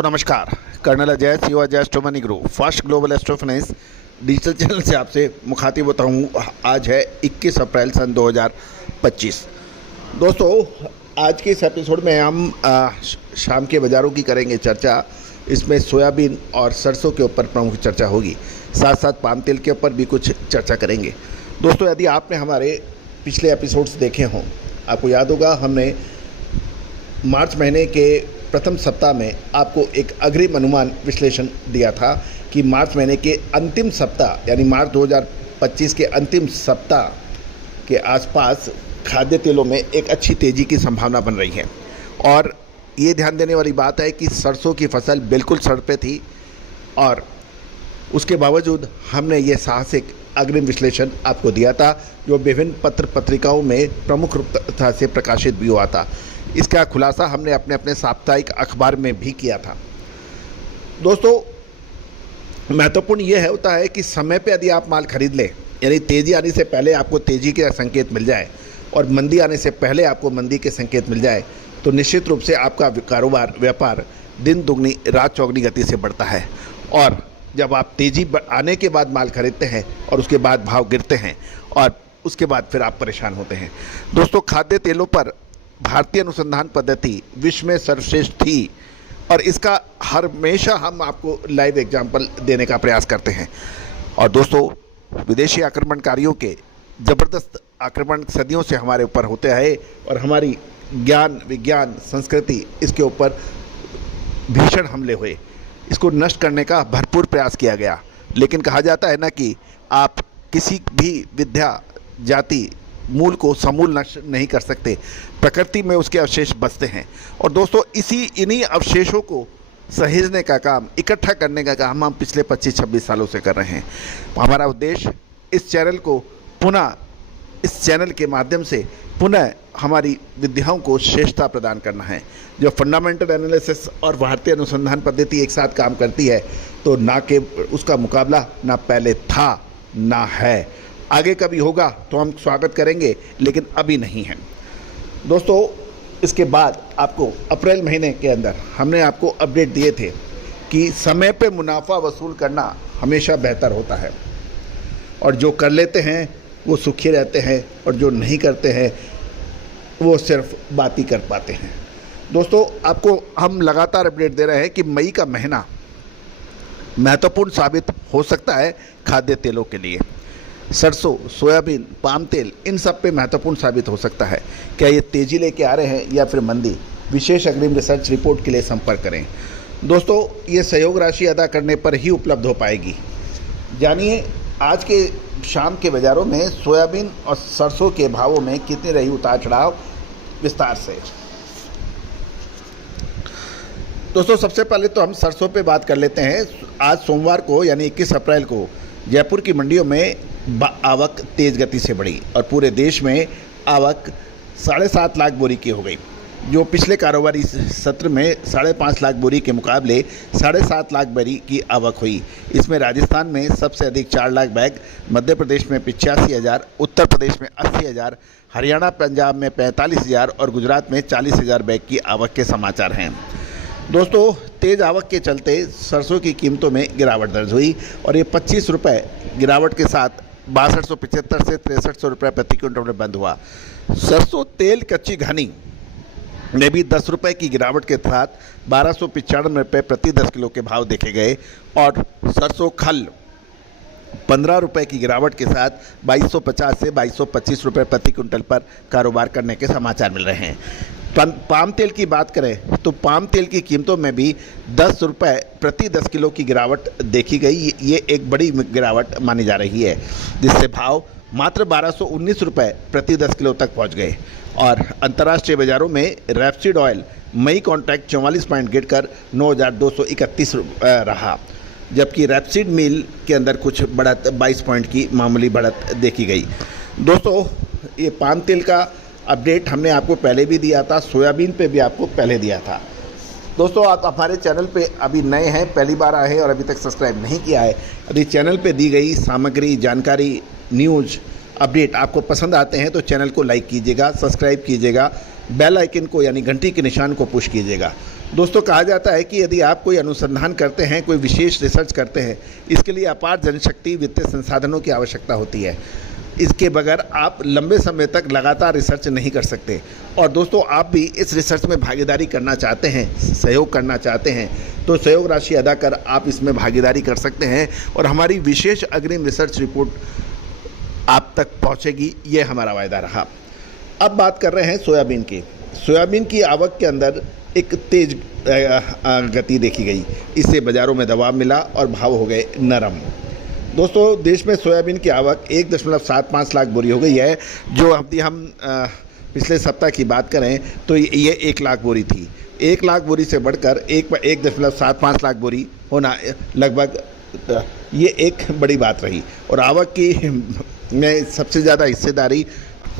दोस्तों नमस्कार। Colonel Ajay CO Ajay astromoney group fast global astrofinance digital channel से आपसे मुखातिब होता हूँ। आज है 21 अप्रैल सन 2025। दोस्तों आज के इस एपिसोड में हम शाम के बाज़ारों की करेंगे चर्चा। इसमें सोयाबीन और सरसों के ऊपर प्रमुख चर्चा होगी, साथ साथ पाम तेल के ऊपर भी कुछ चर्चा करेंगे। दोस्तों यदि आपने हमारे पिछले एपिसोड्स देखे हों, आपको याद होगा हमने मार्च महीने के प्रथम सप्ताह में आपको एक अग्रिम अनुमान विश्लेषण दिया था कि मार्च महीने के अंतिम सप्ताह यानी मार्च 2025 के अंतिम सप्ताह के आसपास खाद्य तेलों में एक अच्छी तेज़ी की संभावना बन रही है। और ये ध्यान देने वाली बात है कि सरसों की फसल बिल्कुल सड़ पे थी और उसके बावजूद हमने ये साहसिक अग्रिम विश्लेषण आपको दिया था, जो विभिन्न पत्र पत्रिकाओं में प्रमुख रूप से प्रकाशित भी हुआ था। इसका खुलासा हमने अपने साप्ताहिक अखबार में भी किया था। दोस्तों महत्वपूर्ण यह होता है कि समय पे यदि आप माल खरीद लें, यानी तेज़ी आने से पहले आपको तेज़ी के संकेत मिल जाए और मंदी आने से पहले आपको मंदी के संकेत मिल जाए, तो निश्चित रूप से आपका कारोबार व्यापार दिन दुगनी रात चौगनी गति से बढ़ता है। और जब आप तेज़ी आने के बाद माल खरीदते हैं और उसके बाद भाव गिरते हैं और उसके बाद फिर आप परेशान होते हैं। दोस्तों खाद्य तेलों पर भारतीय अनुसंधान पद्धति विश्व में सर्वश्रेष्ठ थी और इसका हमेशा हम आपको लाइव एग्जाम्पल देने का प्रयास करते हैं। और दोस्तों विदेशी आक्रमणकारियों के ज़बरदस्त आक्रमण सदियों से हमारे ऊपर होते आए और हमारी ज्ञान विज्ञान संस्कृति इसके ऊपर भीषण हमले हुए। इसको नष्ट करने का भरपूर प्रयास किया गया, लेकिन कहा जाता है ना कि आप किसी भी विद्या जाति मूल को समूल नष्ट नहीं कर सकते, प्रकृति में उसके अवशेष बसते हैं। और दोस्तों इन्हीं अवशेषों को सहेजने का काम, इकट्ठा करने का काम हम पिछले 25-26 सालों से कर रहे हैं। हमारा उद्देश्य इस चैनल को पुनः, इस चैनल के माध्यम से पुनः हमारी विद्याओं को श्रेष्ठता प्रदान करना है। जो फंडामेंटल एनालिसिस और भारतीय अनुसंधान पद्धति एक साथ काम करती है तो ना के उसका मुकाबला ना पहले था ना है। आगे कभी होगा तो हम स्वागत करेंगे, लेकिन अभी नहीं है। दोस्तों इसके बाद आपको अप्रैल महीने के अंदर हमने आपको अपडेट दिए थे कि समय पे मुनाफा वसूल करना हमेशा बेहतर होता है और जो कर लेते हैं वो सुखी रहते हैं और जो नहीं करते हैं वो सिर्फ बात ही कर पाते हैं। दोस्तों आपको हम लगातार अपडेट दे रहे हैं कि मई का महीना महत्वपूर्ण साबित हो सकता है खाद्य तेलों के लिए। सरसों, सोयाबीन, पाम तेल, इन सब पे महत्वपूर्ण साबित हो सकता है। क्या ये तेज़ी लेके आ रहे हैं या फिर मंदी? विशेष अग्रिम रिसर्च रिपोर्ट के लिए संपर्क करें। दोस्तों ये सहयोग राशि अदा करने पर ही उपलब्ध हो पाएगी। जानिए आज के शाम के बाज़ारों में सोयाबीन और सरसों के भावों में कितनी रही उतार चढ़ाव, विस्तार से। दोस्तों सबसे पहले तो हम सरसों पे बात कर लेते हैं। आज सोमवार को यानी 21 अप्रैल को जयपुर की मंडियों में आवक तेज़ गति से बढ़ी और पूरे देश में आवक 7.5 लाख बोरी की हो गई, जो पिछले कारोबारी सत्र में 5.5 लाख बोरी के मुकाबले 7.5 लाख बोरी की आवक हुई। इसमें राजस्थान में सबसे अधिक 4 लाख बैग, मध्य प्रदेश में 85,000, उत्तर प्रदेश में 80,000, हरियाणा पंजाब में 45,000 और गुजरात में 40,000 बैग की आवक के समाचार हैं। दोस्तों तेज़ आवक के चलते सरसों की कीमतों में गिरावट दर्ज हुई और ये 25 रुपये गिरावट के साथ 6275 से 6300 रुपये प्रति क्विंटल में बंद हुआ। सरसों तेल कच्ची घनी में भी 10 रुपये की गिरावट के साथ 1295 रुपये प्रति 10 किलो के भाव देखे गए और सरसों खल 15 रुपये की गिरावट के साथ 2250 से 2225 रुपये प्रति क्विंटल पर कारोबार करने के समाचार मिल रहे हैं। पाम तेल की बात करें तो पाम तेल की कीमतों में भी 10 रुपये प्रति 10 किलो की गिरावट देखी गई। ये एक बड़ी गिरावट मानी जा रही है, जिससे भाव मात्र 1219 रुपये प्रति 10 किलो तक पहुंच गए। और अंतर्राष्ट्रीय बाज़ारों में रैपसीड ऑयल मई कॉन्ट्रैक्ट 44 पॉइंट गिरकर 9,231 रहा, जबकि रैपसीड मील के अंदर कुछ बढ़त 22 पॉइंट की मामूली बढ़त देखी गई। दोस्तों ये पाम तेल का अपडेट हमने आपको पहले भी दिया था, सोयाबीन पे भी आपको पहले दिया था। दोस्तों आप हमारे चैनल पे अभी नए हैं, पहली बार आए हैं और अभी तक सब्सक्राइब नहीं किया है, यदि चैनल पे दी गई सामग्री, जानकारी, न्यूज़, अपडेट आपको पसंद आते हैं तो चैनल को लाइक कीजिएगा, सब्सक्राइब कीजिएगा, बेल आइकन को यानी घंटी के निशान को पुश कीजिएगा। दोस्तों, कहा जाता है कि यदि आप कोई अनुसंधान करते हैं, कोई विशेष रिसर्च करते हैं, इसके लिए अपार जनशक्ति, वित्तीय संसाधनों की आवश्यकता होती है। इसके बगैर आप लंबे समय तक लगातार रिसर्च नहीं कर सकते। और दोस्तों, आप भी इस रिसर्च में भागीदारी करना चाहते हैं, सहयोग करना चाहते हैं, तो सहयोग राशि अदा कर आप इसमें भागीदारी कर सकते हैं और हमारी विशेष अग्रिम रिसर्च रिपोर्ट आप तक पहुंचेगी, ये हमारा वायदा रहा। अब बात कर रहे हैं सोयाबीन की। सोयाबीन की आवक के अंदर एक तेज गति देखी गई। इससे बाज़ारों में दबाव मिला और भाव हो गए नरम। दोस्तों, देश में सोयाबीन की आवक 1.75 लाख बोरी हो गई है। जो हम पिछले सप्ताह की बात करें तो ये 1 लाख बोरी थी। 1 लाख बोरी से बढ़कर 1.75 लाख बोरी होना लगभग ये एक बड़ी बात रही। और आवक की में सबसे ज़्यादा हिस्सेदारी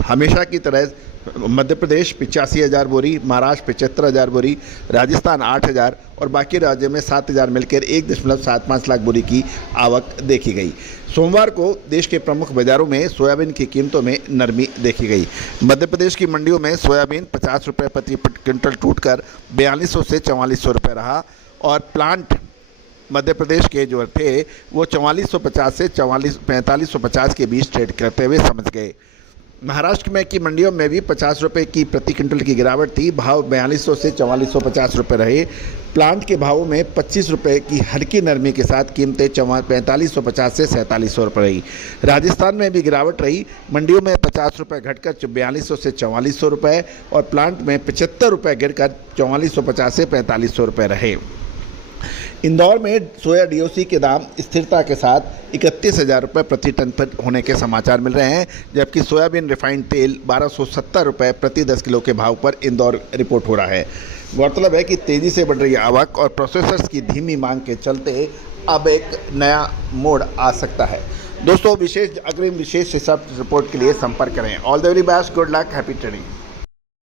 हमेशा की तरह मध्य प्रदेश 85,000 बोरी, महाराष्ट्र 75,000 बोरी, राजस्थान 8,000 और बाकी राज्यों में 7,000 मिलकर 1.75 लाख बोरी की आवक देखी गई। सोमवार को देश के प्रमुख बाज़ारों में सोयाबीन की कीमतों में नरमी देखी गई। मध्य प्रदेश की मंडियों में सोयाबीन 50 रुपये प्रति क्विंटल टूटकर 4200 से 4400 रुपये रहा और प्लांट मध्य प्रदेश के जो थे वो 4450 से 4550 के बीच ट्रेड करते हुए समझ गए। महाराष्ट्र में की मंडियों में भी 50 रुपये की प्रति क्विंटल की गिरावट थी। भाव 4200 से 4450 रुपये रहे। प्लांट के भावों में 25 रुपये की हल्की नरमी के साथ कीमतें 4550 से 4700 रुपये रही। राजस्थान में भी गिरावट रही। मंडियों में 50 रुपये घटकर 4200 से 4400 रुपये और प्लांट में 75 रुपये गिरकर 4450 से 4500 रुपये रहे। इंदौर में सोया डीओसी के दाम स्थिरता के साथ 31,000 रुपये प्रति टन पर होने के समाचार मिल रहे हैं, जबकि सोयाबीन रिफाइंड तेल 1270 रुपये प्रति 10 किलो के भाव पर इंदौर रिपोर्ट हो रहा है। गौरतलब है कि तेज़ी से बढ़ रही आवक और प्रोसेसर्स की धीमी मांग के चलते अब एक नया मोड़ आ सकता है। दोस्तों, अग्रिम विशेष रिसर्च रिपोर्ट के लिए संपर्क करें। All the very best, good luck, happy trading.